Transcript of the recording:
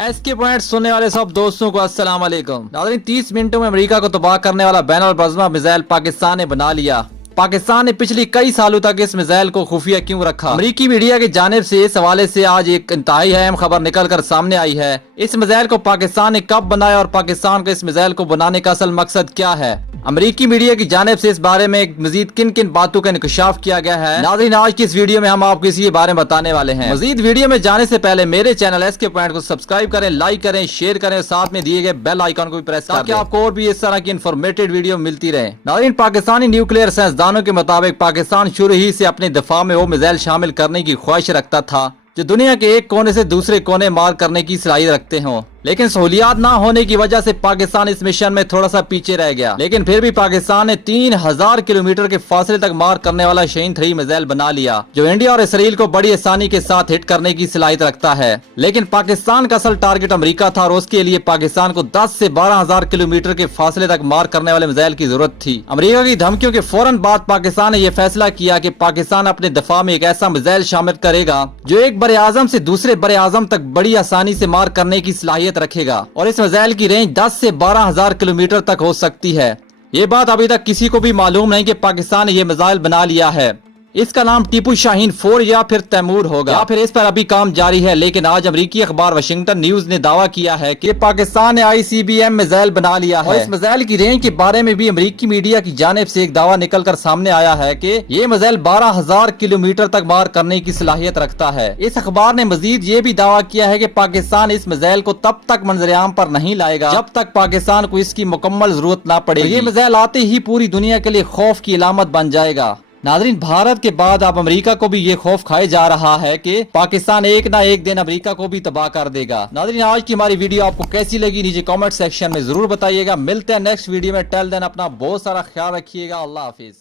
S के point सुनने वाले सब दोस्तों को अस्सलाम वालेकुम। नाज़रीन, 30 मिनटों में अमेरिका को तबाह करने वाला बैनुल-अज़मा मिसाइल पाकिस्तान ने बना लिया। पाकिस्तान ने पिछली कई सालों तक इस मिसाइल को खुफिया क्यों रखा? अमेरिकी मीडिया की जानिब से इस हवाले से आज एक इंतहाई अहम खबर निकल कर सामने आई है। इस मिसाइल को पाकिस्तान ने कब बनाया और पाकिस्तान को इस मिसाइल को बनाने का असल मकसद क्या है? अमेरिकी मीडिया की जानिब से इस बारे में मजीद किन किन बातों का इंकशाफ किया गया है, नाज़रीन आज की इस वीडियो में हम आपको इसी बारे में बताने वाले हैं। मजीद वीडियो में जाने से पहले मेरे चैनल एस के पॉइंट को सब्सक्राइब करें, लाइक करें, शेयर करें और साथ में दिए गए बेल आइकन को भी प्रेस करें ताकि आपको और भी इस तरह की इन्फॉर्मेटिव वीडियो मिलती रहे। नाज़रीन, पाकिस्तानी न्यूक्लियर साइंसदानों के मुताबिक पाकिस्तान शुरू ही से अपने दफा में वो मिसाइल शामिल करने की ख्वाहिश रखता था जो दुनिया के एक कोने से दूसरे कोने मार करने की सलाहियत रखते हों, लेकिन सहूलियात ना होने की वजह से पाकिस्तान इस मिशन में थोड़ा सा पीछे रह गया। लेकिन फिर भी पाकिस्तान ने 3000 किलोमीटर के फासले तक मार करने वाला शाहीन 3 मिसाइल बना लिया जो इंडिया और इसराइल को बड़ी आसानी के साथ हिट करने की सलाहियत रखता है। लेकिन पाकिस्तान का असल टारगेट अमेरिका था और उसके लिए पाकिस्तान को 10 से 12,000 किलोमीटर के फासले तक मार करने वाले मिसाइल की जरूरत थी। अमेरिका की धमकियों के फौरन बाद पाकिस्तान ने यह फैसला किया कि पाकिस्तान अपने दफा में एक ऐसा मिसाइल शामिल करेगा जो एक बड़े आजम से दूसरे बड़े आजम तक बड़ी आसानी से मार करने की सलाहियत रखेगा और इस मिसाइल की रेंज 10 से 12,000 किलोमीटर तक हो सकती है। ये बात अभी तक किसी को भी मालूम नहीं कि पाकिस्तान ने यह मिसाइल बना लिया है। इसका नाम टीपू शाहीन 4 या फिर तैमूर होगा या फिर इस पर अभी काम जारी है। लेकिन आज अमेरिकी अखबार वाशिंगटन न्यूज ने दावा किया है कि पाकिस्तान ने ICBM मिसाइल बना लिया है और इस मिसाइल की रेंज के बारे में भी अमेरिकी मीडिया की जानिब से एक दावा निकल कर सामने आया है कि ये मिसाइल 12,000 किलोमीटर तक मार करने की सलाहियत रखता है। इस अखबार ने मजीद ये भी दावा किया है कि पाकिस्तान इस मिसाइल को तब तक मंजरेआम पर नहीं लाएगा जब तक पाकिस्तान को इसकी मुकम्मल जरूरत न पड़ेगी। ये मिसाइल आते ही पूरी दुनिया के लिए खौफ की इलामत बन जाएगा। नाज़रीन, भारत के बाद अब अमेरिका को भी ये खौफ खाए जा रहा है कि पाकिस्तान एक ना एक दिन अमेरिका को भी तबाह कर देगा। नाज़रीन, आज की हमारी वीडियो आपको कैसी लगी नीचे कमेंट सेक्शन में जरूर बताइएगा। मिलते हैं नेक्स्ट वीडियो में। टिल देन अपना बहुत सारा ख्याल रखिएगा। अल्लाह हाफिज।